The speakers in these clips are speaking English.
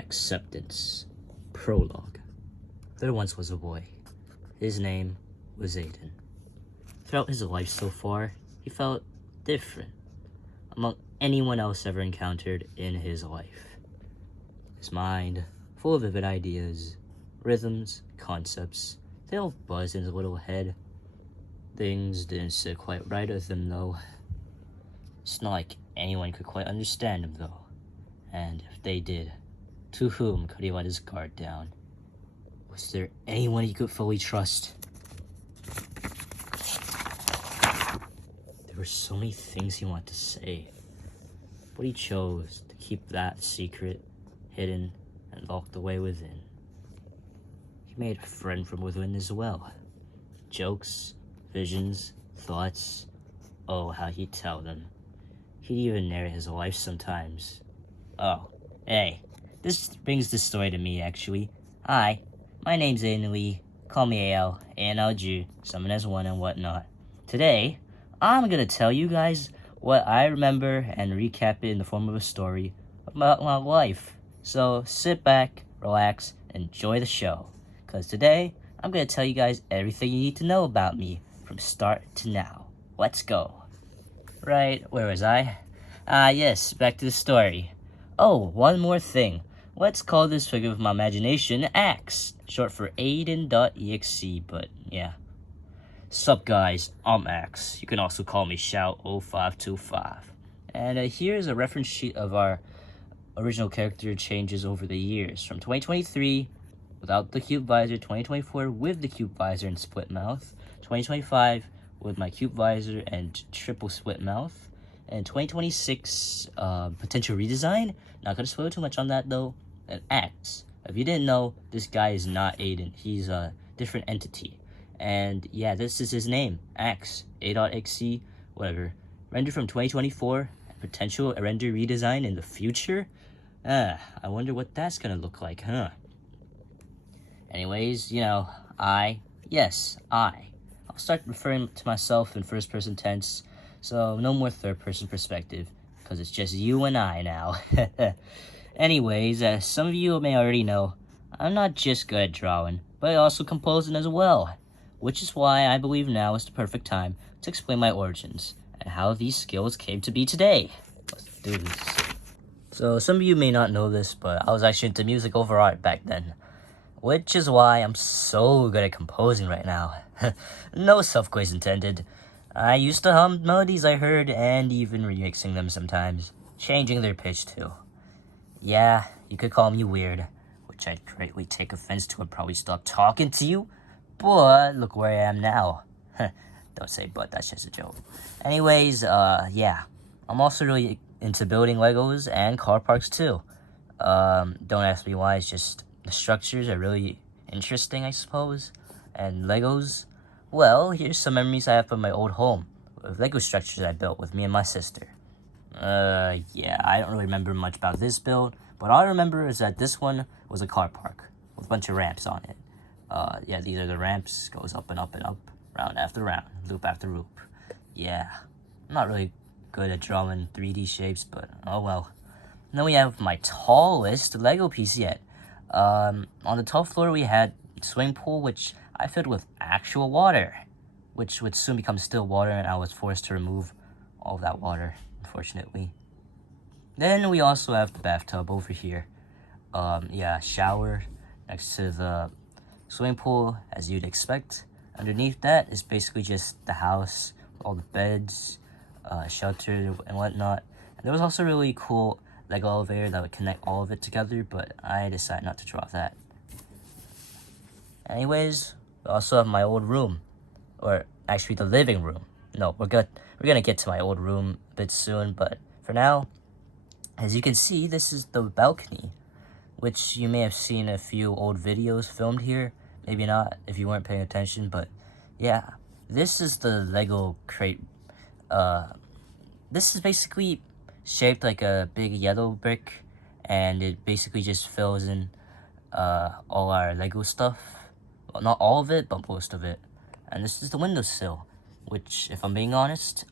Acceptance. Prologue. There once was a boy. His name was Aiden. Throughout his life so far, he felt different among anyone else ever encountered in his life. His mind, full of vivid ideas, rhythms, concepts, they all buzzed in his little head. Things didn't sit quite right with him though. It's not like anyone could quite understand him though. And if they did, to whom could he let his guard down? Was there anyone he could fully trust? There were so many things he wanted to say, but he chose to keep that secret hidden and locked away within. He made a friend from within as well. Jokes, visions, thoughts, oh, how he'd tell them. He'd even narrate his life sometimes. Oh, hey, this brings the story to me, actually. Hi, my name's Aiden Lee. Call me AL, ANLG, summon as one and whatnot. Today, I'm gonna tell you guys what I remember and recap it in the form of a story about my life. So sit back, relax, and enjoy the show. Cause today, I'm gonna tell you guys everything you need to know about me from start to now. Let's go. Right, where was I? Yes, back to the story. Oh, one more thing. Let's call this figure of my imagination Axe, short for Aiden.exe, but yeah. Sup guys, I'm Axe. You can also call me Shout0525. And here's a reference sheet of our original character changes over the years. From 2023, without the cube visor, 2024 with the cube visor and split mouth, 2025 with my cube visor and triple split mouth, and 2026 potential redesign. Not gonna spoil too much on that though. And Axe. If you didn't know, this guy is not Aiden. He's a different entity. And yeah, this is his name, Axe, A.exe, whatever. Rendered from 2024, potential render redesign in the future. I wonder what that's gonna look like, huh? Anyways, you know, I. I'll start referring to myself in first person tense, so no more third person perspective, because it's just you and I now. Anyways, as some of you may already know, I'm not just good at drawing, but also composing as well, which is why I believe now is the perfect time to explain my origins and how these skills came to be today. Let's do this. So some of you may not know this, but I was actually into music over art back then, which is why I'm so good at composing right now. No self-quiz intended. I used to hum melodies I heard and even remixing them sometimes, changing their pitch too. Yeah, you could call me weird, which I'd greatly take offense to and probably stop talking to you, but look where I am now. Don't say but, that's just a joke. Anyways, yeah, I'm also really into building Legos and car parks too. Don't ask me why, it's just the structures are really interesting, I suppose. And Legos, well, here's some memories I have from my old home with Lego structures I built with me and my sister. Yeah, I don't really remember much about this build, but all I remember is that this one was a car park with a bunch of ramps on it. Yeah, these are the ramps, goes up and up and up, round after round, loop after loop. Yeah, I'm not really good at drawing 3D shapes, but oh well. And then we have my tallest Lego piece yet. On the top floor we had a swimming pool, which I filled with actual water, which would soon become still water, and I was forced to remove all of that water, unfortunately. Then we also have the bathtub over here. Yeah, shower next to the swimming pool, as you'd expect. Underneath that is basically just the house, all the beds, shelter and whatnot. And there was also a really cool Lego elevator that would connect all of it together, but I decided not to draw that. Anyways, we also have my old room, or actually the living room. No, we're gonna get to my old room a bit soon, but for now, as you can see, this is the balcony, which you may have seen a few old videos filmed here. Maybe not if you weren't paying attention, but yeah, this is the Lego crate. This is basically shaped like a big yellow brick, and it basically just fills in all our Lego stuff. Well, not all of it, but most of it. And this is the windowsill, which, if I'm being honest,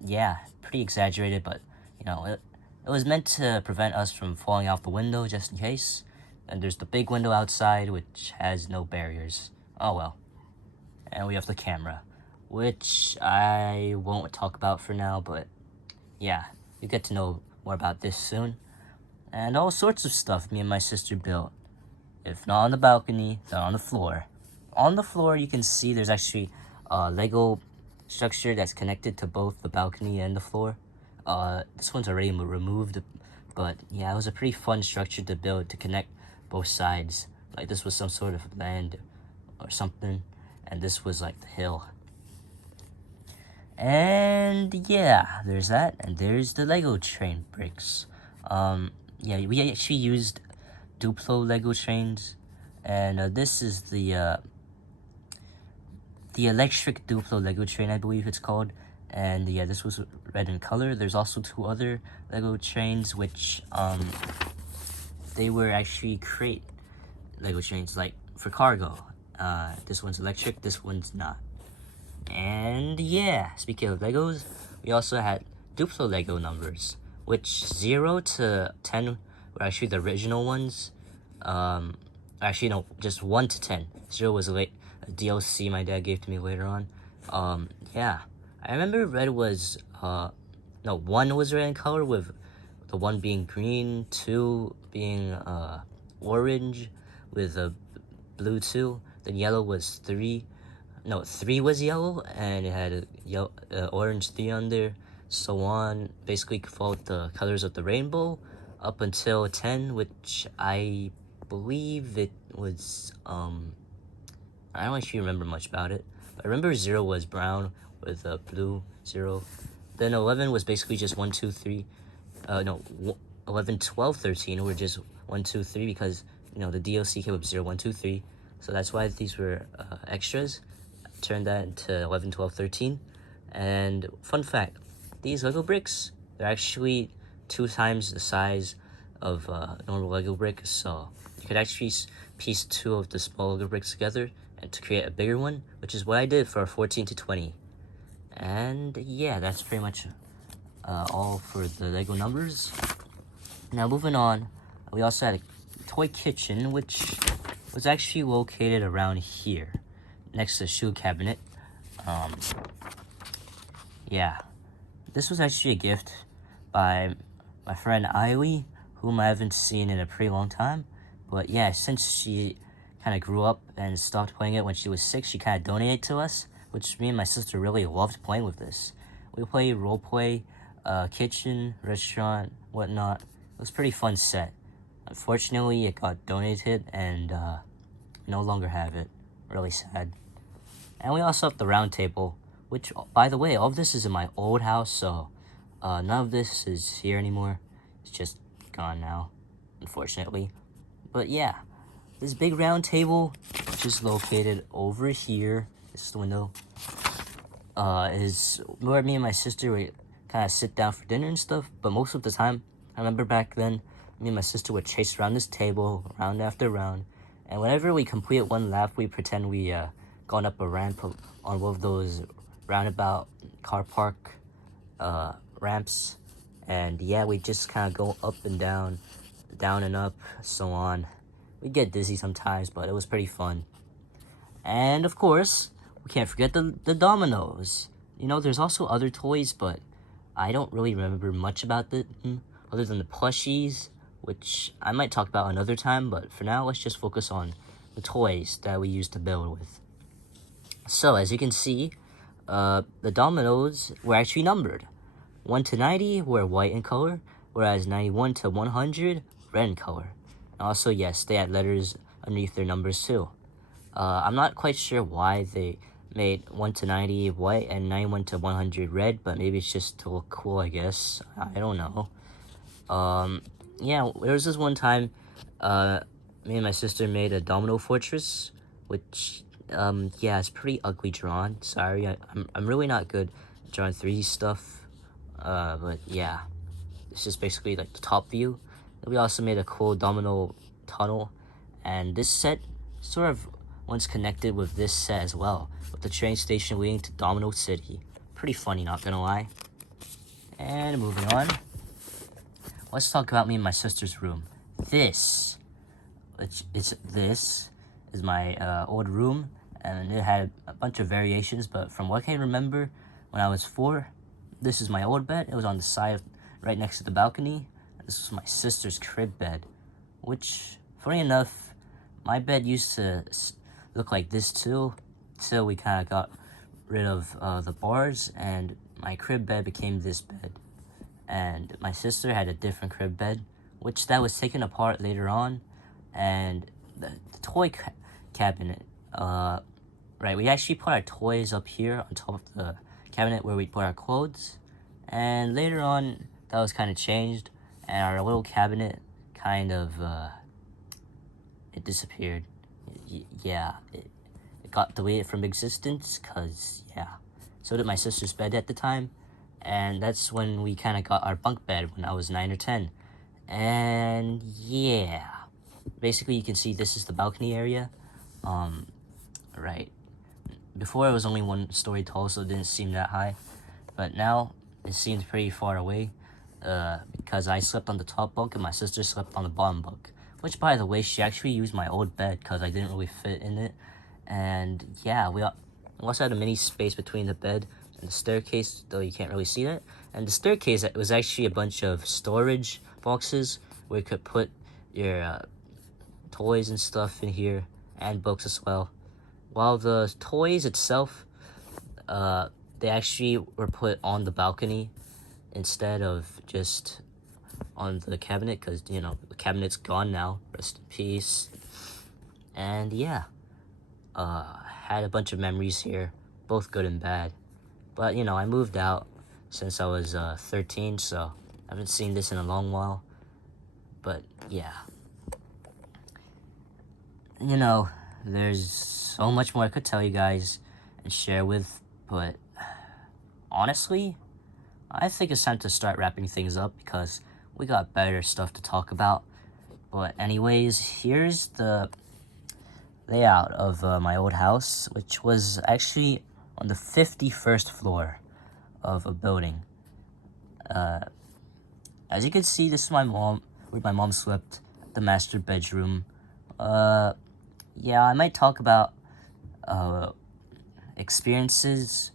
yeah, pretty exaggerated, but you know, It was meant to prevent us from falling out the window just in case. And there's the big window outside, which has no barriers. Oh well. And we have the camera, which I won't talk about for now, but yeah, you get to know more about this soon. And all sorts of stuff me and my sister built. If not on the balcony, then on the floor. On the floor, you can see there's actually a Lego structure that's connected to both the balcony and the floor. This one's already removed, but yeah, it was a pretty fun structure to build to connect both sides. Like this was some sort of land or something, and this was like the hill. And yeah, there's that, and there's the Lego train bricks. Yeah, we actually used Duplo Lego trains, and this is the electric Duplo Lego train, I believe it's called. And yeah, this was red in color. There's also 2 other Lego trains, which they were actually crate Lego trains, like for cargo. This one's electric, this one's not. And yeah, speaking of Legos, we also had Duplo Lego numbers, which 0 to 10 were actually the original ones. Actually no, just 1 to 10. 0 was a DLC my dad gave to me later on. Yeah, I remember red was, no, 1 was red in color, with the 1 being green, 2 being orange, with a blue 2. Then yellow was 3. No, 3 was yellow, and it had a yellow, orange 3 on there, so on. Basically followed the colors of the rainbow up until 10, which I believe it was, I don't actually remember much about it. But I remember 0 was brown with a blue 0. Then 11 was basically just 1, 2, 3. No, 11, 12, 13 were just 1, 2, 3 because, you know, the DLC came with 0, 1, 2, 3. So that's why these were extras. Turned that into 11, 12, 13. And fun fact, these Lego bricks, they're actually 2 times the size of normal Lego brick. So you could actually piece 2 of the small Lego bricks together and to create a bigger one, which is what I did for 14 to 20. And yeah, that's pretty much all for the Lego numbers. Now moving on, we also had a toy kitchen, which was actually located around here, next to the shoe cabinet. Yeah, this was actually a gift by my friend Eiley, whom I haven't seen in a pretty long time. But yeah, since she kind of grew up and stopped playing it when she was 6, she kind of donated to us, which me and my sister really loved playing with this. We play roleplay, kitchen, restaurant, whatnot. It was a pretty fun set. Unfortunately, it got donated and no longer have it. Really sad. And we also have the round table, which, by the way, all of this is in my old house, so none of this is here anymore. It's just gone now, unfortunately. But yeah, this big round table, which is located over here, this is the window, is where me and my sister would kind of sit down for dinner and stuff. But most of the time, I remember back then, me and my sister would chase around this table, round after round. And whenever we completed one lap, we pretend we gone up a ramp on one of those roundabout car park ramps. And yeah, we just kind of go up and down and up, so on. We get dizzy sometimes, but it was pretty fun. And of course, we can't forget the dominoes. You know, there's also other toys, but I don't really remember much about them, other than the plushies, which I might talk about another time, but for now, let's just focus on the toys that we used to build with. So, as you can see, the dominoes were actually numbered. 1 to 90 were white in color, whereas 91 to 100, red in color. And also, yes, they had letters underneath their numbers too. I'm not quite sure why they made 1 to 90 white and 91 to 100 red, but maybe it's just to look cool, I guess. I don't know. Yeah, there was this one time, me and my sister made a domino fortress, which, yeah, it's pretty ugly drawn. Sorry, I'm really not good at drawing 3D stuff, but yeah, it's just basically like the top view. We also made a cool domino tunnel, and this set sort of once connected with this set as well, with the train station leading to Domino City. Pretty funny, not gonna lie. And moving on, let's talk about me and my sister's room. This is my old room, and it had a bunch of variations, but from what I can remember, when I was 4, this is my old bed. It was on the side, right next to the balcony. This was my sister's crib bed, which, funny enough, my bed used to look like this too, till we kind of got rid of the bars, and my crib bed became this bed. And my sister had a different crib bed, which that was taken apart later on, and the toy cabinet, right, we actually put our toys up here on top of the cabinet where we put our clothes, and later on that was kind of changed, and our little cabinet kind of it disappeared. Yeah, it got deleted from existence, cause yeah, so did my sister's bed at the time, and that's when we kind of got our bunk bed when I was 9 or 10. And yeah, basically you can see this is the balcony area. Right, before it was only 1 story tall, so it didn't seem that high, but now it seems pretty far away, because I slept on the top bunk and my sister slept on the bottom bunk, which, by the way, she actually used my old bed because I didn't really fit in it. And yeah, we also had a mini space between the bed and the staircase, though you can't really see that. And the staircase was actually a bunch of storage boxes where you could put your toys and stuff in here, and books as well. While the toys itself, they actually were put on the balcony instead of just on the cabinet, because, you know, the cabinet's gone now, rest in peace. And yeah, had a bunch of memories here, both good and bad. But, you know, I moved out since I was 13, so I haven't seen this in a long while. But yeah, you know, there's so much more I could tell you guys and share with, but honestly, I think it's time to start wrapping things up because we got better stuff to talk about. But anyways, here's the layout of my old house, which was actually on the 51st floor of a building. As you can see, this is my mom, where my mom slept, the master bedroom. Yeah, I might talk about experiences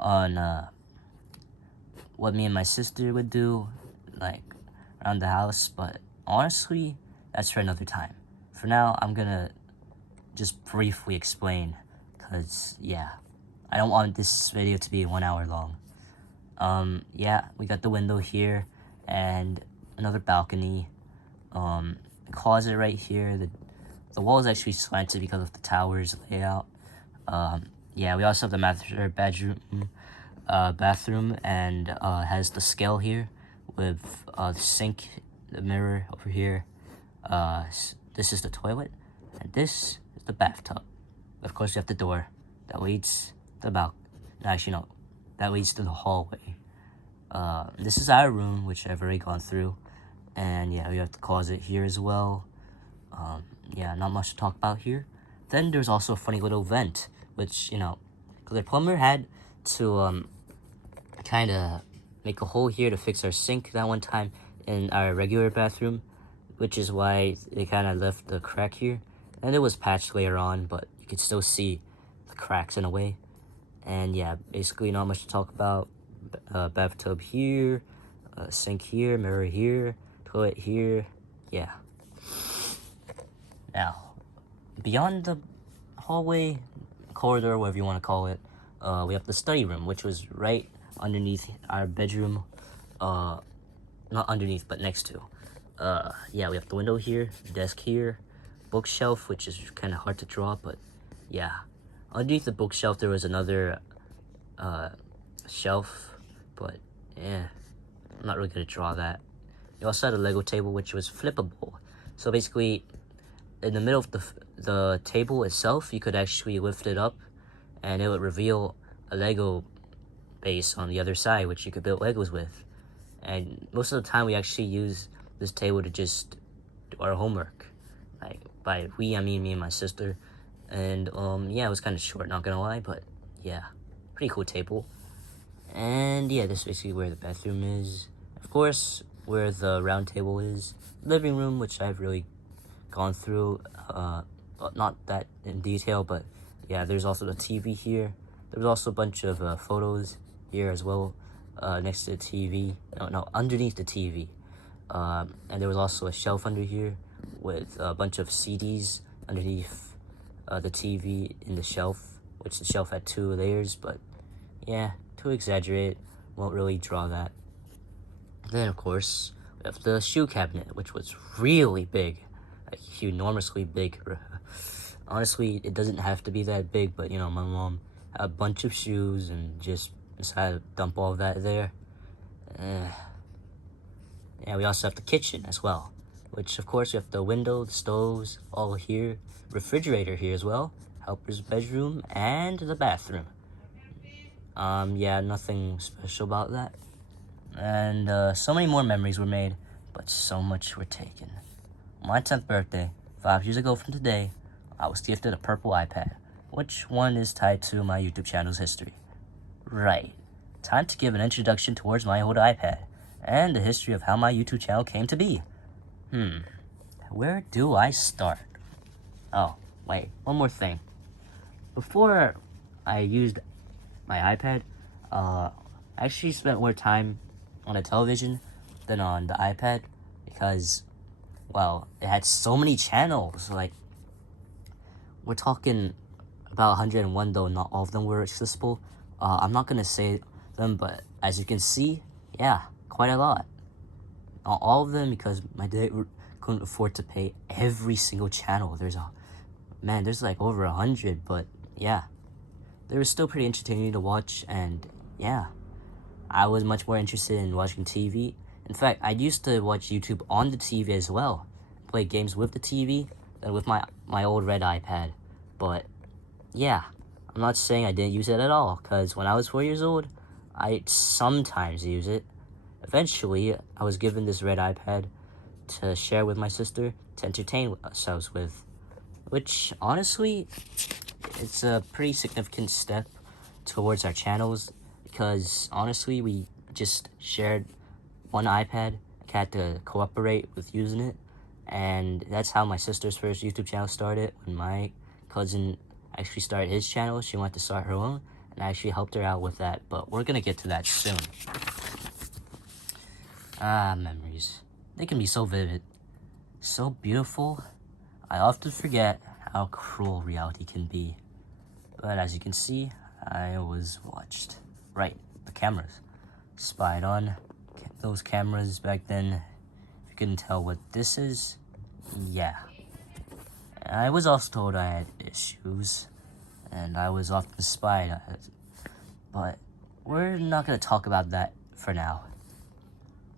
on what me and my sister would do, like, around the house, but honestly, that's for another time. For now, I'm gonna just briefly explain, because, yeah, I don't want this video to be 1 hour long. Yeah, we got the window here, and another balcony, closet right here. The wall is actually slanted because of the tower's layout. Yeah, we also have the master bedroom, bathroom, and has the scale here with the sink, the mirror over here. This is the toilet, and this is the bathtub. Of course, we have the door that leads to the that leads to the hallway. This is our room, which I've already gone through, and yeah, we have the closet here as well. Yeah, not much to talk about here. Then there's also a funny little vent, which, you know, the plumber had to kind of make a hole here to fix our sink that one time in our regular bathroom, which is why they kind of left the crack here. And it was patched later on, but you could still see the cracks in a way. And yeah, basically not much to talk about. Bathtub here, sink here, mirror here, toilet here. Yeah. Now, beyond the hallway, corridor, whatever you want to call it, we have the study room, which was right underneath our bedroom. Not underneath, but next to. Yeah, we have the window here, desk here, bookshelf, which is kind of hard to draw, but yeah. Underneath the bookshelf, there was another shelf, but yeah, I'm not really gonna draw that. We also had a Lego table, which was flippable. So basically, in the middle of the table itself, you could actually lift it up, and it would reveal a Lego base on the other side, which you could build Legos with. And most of the time, we actually use this table to just do our homework. Like, by we, I mean me and my sister. And yeah, it was kind of short, not gonna lie, but yeah, pretty cool table. And yeah, this is basically where the bathroom is. Of course, where the round table is. Living room, which I've really gone through, not that in detail, but yeah, there's also the TV here. There's also a bunch of photos here as well, next to the TV. No, underneath the TV. And there was also a shelf under here with a bunch of CDs underneath the TV in the shelf, which the shelf had 2 layers, but yeah, to exaggerate, won't really draw that. Then, of course, we have the shoe cabinet, which was really big, like enormously big. Honestly, it doesn't have to be that big, but you know, my mom had a bunch of shoes and just decided to dump all of that there. Yeah, we also have the kitchen as well, which of course we have the window, the stoves, all here, refrigerator here as well, helper's bedroom, and the bathroom. Yeah, nothing special about that. And so many more memories were made, but so much were taken. On my 10th birthday, 5 years ago from today, I was gifted a purple iPad, which one is tied to my YouTube channel's history. Right, time to give an introduction towards my old iPad, and the history of how my YouTube channel came to be. Where do I start? Oh, wait, one more thing. Before I used my iPad, I actually spent more time on a television than on the iPad because, well, it had so many channels. Like, we're talking about 101, though not all of them were accessible. I'm not gonna say them, but as you can see, yeah, quite a lot. Not all of them because my dad couldn't afford to pay every single channel. There's like over 100, but yeah, they were still pretty entertaining to watch, and yeah, I was much more interested in watching TV. In fact, I used to watch YouTube on the TV as well, play games with the TV than with my old red iPad. But yeah, I'm not saying I didn't use it at all, because when I was 4 years old, I sometimes use it. Eventually, I was given this red iPad to share with my sister to entertain ourselves with, which honestly, it's a pretty significant step towards our channels, because honestly, we just shared one iPad, had to cooperate with using it, and that's how my sister's first YouTube channel started. When my cousin actually started his channel, she wanted to start her own, and I actually helped her out with that, but we're gonna get to that soon. Memories. They can be so vivid, so beautiful. I often forget how cruel reality can be. But as you can see, I was watched. Right, the cameras. Spied on. Those cameras back then, if you couldn't tell what this is, yeah. I was also told I had issues, and I was often spied on. But we're not gonna talk about that for now.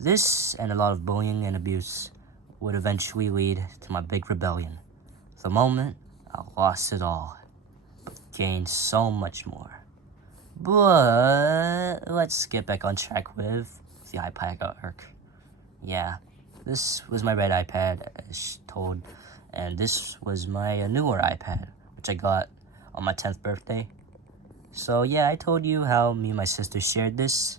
This and a lot of bullying and abuse would eventually lead to my big rebellion. The moment I lost it all, but gained so much more. But let's get back on track with the iPad arc. Yeah, this was my red iPad, as told, and this was my newer iPad, which I got on my 10th birthday. So yeah, I told you how me and my sister shared this.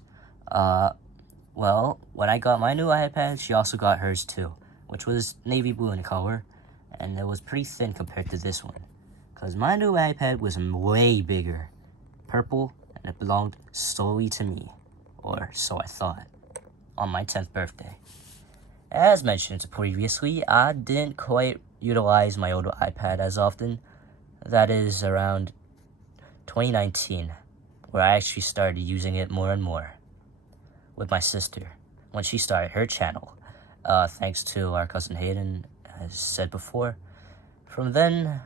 Well, when I got my new iPad, she also got hers too, which was navy blue in color, and it was pretty thin compared to this one, because my new iPad was way bigger, purple, and it belonged solely to me, or so I thought, on my 10th birthday. As mentioned previously, I didn't quite utilize my old iPad as often. That is around 2019, where I actually started using it more and more with my sister when she started her channel, thanks to our cousin Aiden, as said before. From then,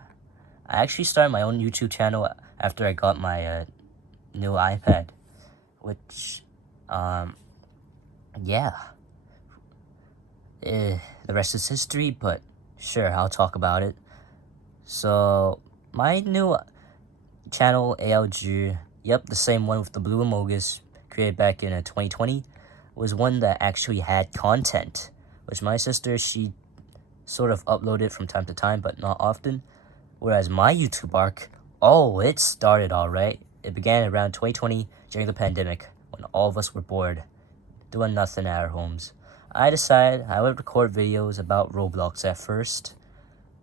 I actually started my own YouTube channel after I got my new iPad, which, yeah. The rest is history, but sure, I'll talk about it. So, my new channel, ALG, yep, the same one with the blue emogus, created back in 2020, was one that actually had content, which my sister, she sort of uploaded from time to time, but not often. Whereas my YouTube arc, oh, it started alright. It began around 2020 during the pandemic, when all of us were bored, doing nothing at our homes. I decided I would record videos about Roblox at first,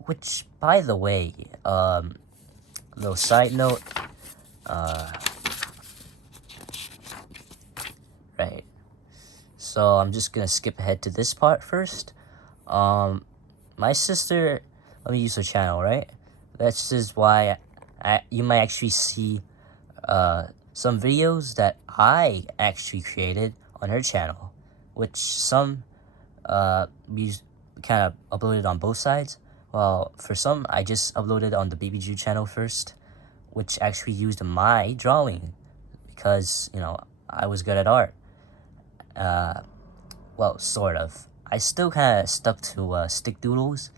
which, by the way, little side note, right, so I'm just gonna skip ahead to this part first. My sister, let me use her channel, right? This is why you might actually see some videos that I actually created on her channel, which some we kind of uploaded on both sides. Well, for some, I just uploaded on the BBG channel first, which actually used my drawing because, I was good at art. Well, sort of. I still kind of stuck to stick doodles,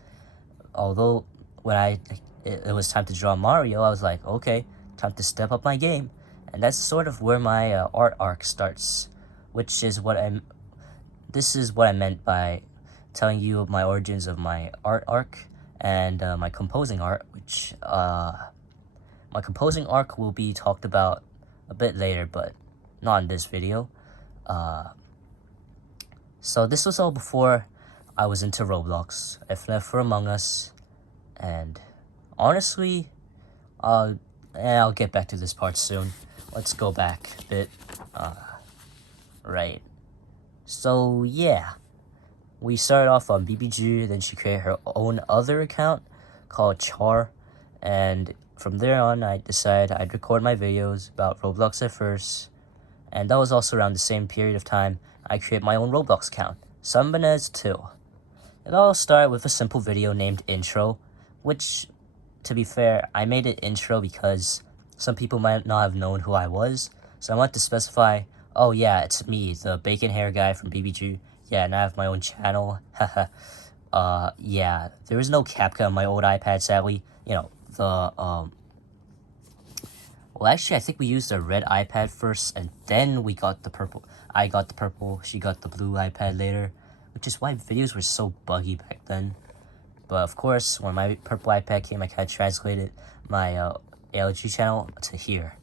although when it was time to draw Mario, I was like, okay, time to step up my game. And that's sort of where my art arc starts, which is this is what I meant by telling you of my origins of my art arc and my composing art, which my composing arc will be talked about a bit later, but not in this video. So this was all before I was into Roblox. I've left for Among Us, and honestly, I'll get back to this part soon. Let's go back a bit. Right. So yeah, we started off on BBG, then she created her own other account called Char, and from there on I decided I'd record my videos about Roblox at first, and that was also around the same period of time I created my own Roblox account, Sunbanez 2. It all started with a simple video named Intro, which, to be fair, I made it intro because some people might not have known who I was, so I wanted to specify, oh yeah, it's me, the bacon hair guy from BBG. Yeah, and I have my own channel. Yeah, there was no CapCut on my old iPad, sadly. Well, actually, I think we used a red iPad first, and then we got the purple. I got the purple, she got the blue iPad later, which is why videos were so buggy back then. But of course, when my purple iPad came, I kind of translated my ALG channel to here,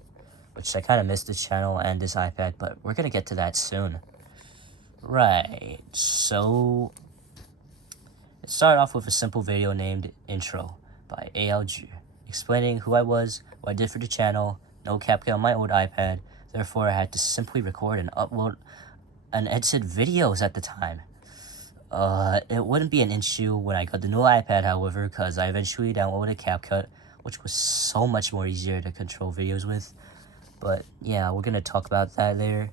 which I kind of missed this channel and this iPad, but we're going to get to that soon. Right, so it started off with a simple video named Intro by ALG, explaining who I was, what I did for the channel, no CapCut on my old iPad, therefore I had to simply record and upload and edit videos at the time. It wouldn't be an issue when I got the new iPad, however, because I eventually downloaded CapCut, which was so much more easier to control videos with. But yeah, we're gonna talk about that later,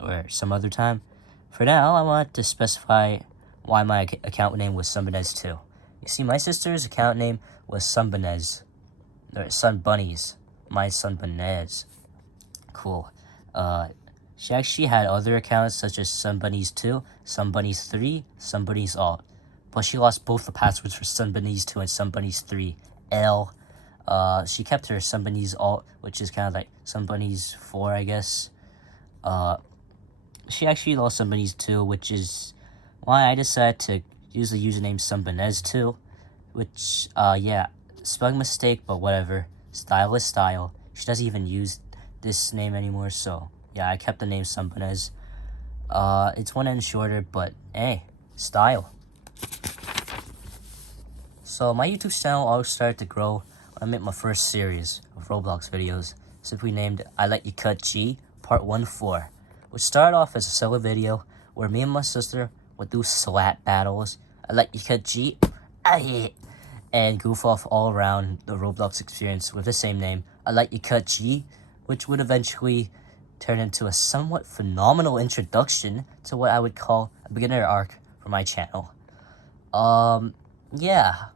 or some other time. For now, I want to specify why my account name was Sunbanez2. You see, my sister's account name was Sunbanez, or Sun Bunnies. My Sunbanez. Cool. She actually had other accounts such as Sunbunnies2, Sunbunnies3, Sunbunnies Alt, but she lost both the passwords for Sunbunnies2 and Sunbunnies3. She kept her Sunbunnies Alt, which is kind of like Sunbunnies4, I guess. She actually lost Sunbunnies2, which is why I decided to use the username Sunbanez2, which, yeah, spelling mistake, but whatever. Style is style. She doesn't even use this name anymore, so yeah, I kept the name Sunbanez. It's one end shorter, but hey, style. So my YouTube channel all started to grow when I made my first series of Roblox videos, simply named I Let You Cut G Part 1-4, which started off as a solo video where me and my sister would do slap battles. I Let You Cut G, and goof off all around the Roblox experience with the same name, I Let You Cut G, which would eventually turn into a somewhat phenomenal introduction to what I would call a beginner arc for my channel. Yeah.